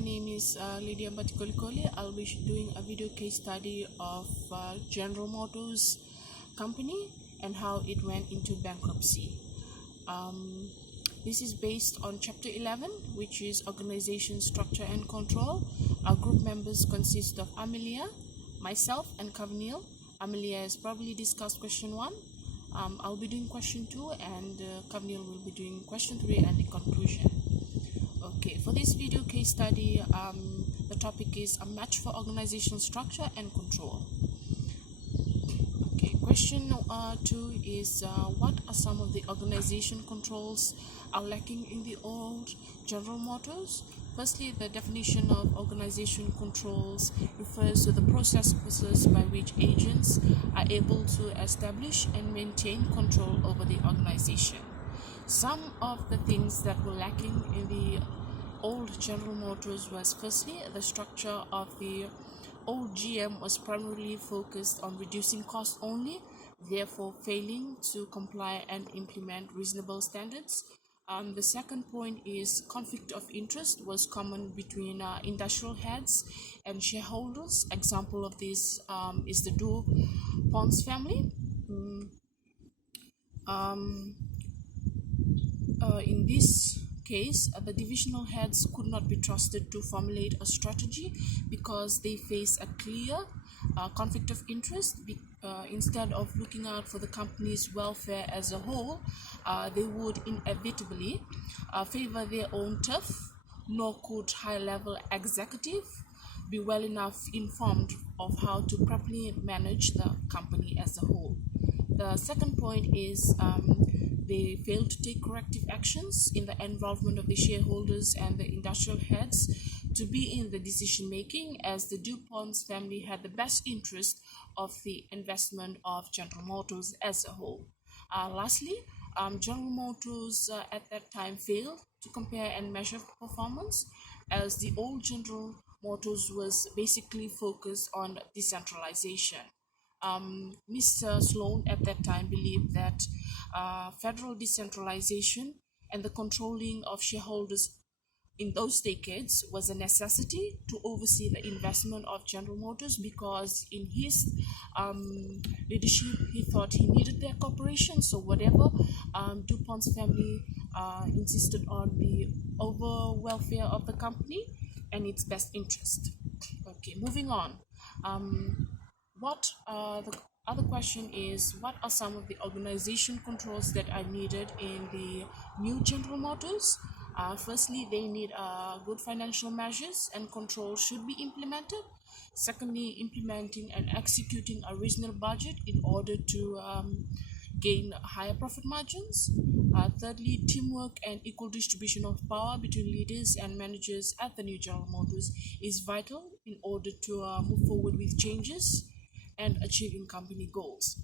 my name is Lydia Batikolikoli. I'll be doing a video case study of General Motors company and how it went into bankruptcy. This is based on chapter 11, which is organization structure and control. Our group members consist of Amelia, myself, and Kavnil. Amelia has probably discussed question 1. I'll be doing question 2, and Kavnil will be doing question 3 and the conclusion. Okay, for this video case study, the topic is a match for organizational structure and control. Okay, question 2 is what are some of the organization controls are lacking in the old General Motors? Firstly, the definition of organization controls refers to the processes by which agents are able to establish and maintain control over the organization. Some of the things that were lacking in the old General Motors was firstly, the structure of the old GM was primarily focused on reducing costs only, therefore failing to comply and implement reasonable standards. The second point is conflict of interest was common between industrial heads and shareholders. Example of this is the Du Pons family. In this case, the divisional heads could not be trusted to formulate a strategy because they face a clear conflict of interest. Instead of looking out for the company's welfare as a whole, they would inevitably favor their own turf, nor could high-level executive be well enough informed of how to properly manage the company as a whole. The second point is they failed to take corrective actions in the involvement of the shareholders and the industrial heads to be in the decision making, as the Du Pons family had the best interest of the investment of General Motors as a whole. Lastly, General Motors at that time failed to compare and measure performance, as the old General Motors was basically focused on decentralization. Mr. Sloan at that time believed that federal decentralization and the controlling of shareholders in those decades was a necessity to oversee the investment of General Motors, because in his leadership he thought he needed their cooperation. So whatever Du Pons family insisted on the overall welfare of the company and its best interest. Okay, moving on. The other question is, what are some of the organization controls that are needed in the new General Motors? Firstly, they need good financial measures and controls should be implemented. Secondly, implementing and executing a reasonable budget in order to gain higher profit margins. Thirdly, teamwork and equal distribution of power between leaders and managers at the new General Motors is vital in order to move forward with changes and achieving company goals.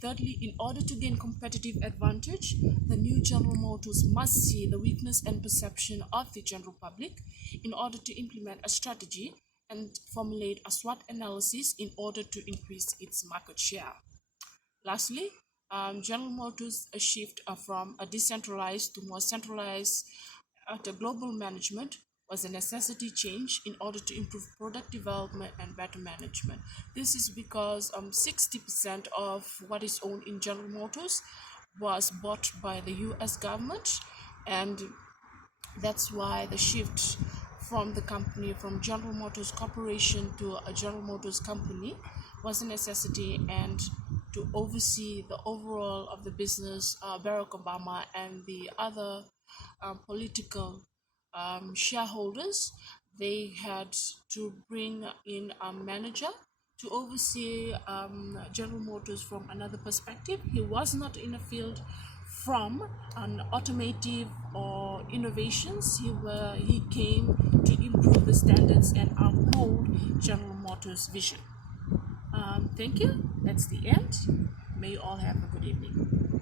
Thirdly, in order to gain competitive advantage, the new General Motors must see the weakness and perception of the general public in order to implement a strategy and formulate a SWOT analysis in order to increase its market share. Lastly, General Motors shift from a decentralized to more centralized at a global management was a necessity change in order to improve product development and better management. This is because 60% of what is owned in General Motors was bought by the US government, and that's why the shift from the company from General Motors Corporation to a General Motors company was a necessity, and to oversee the overall of the business, Barack Obama and the other political shareholders, they had to bring in a manager to oversee General Motors from another perspective. He was not in a field from an automotive or innovations. He came to improve the standards and uphold General Motors vision. Thank you. That's the end. May you all have a good evening.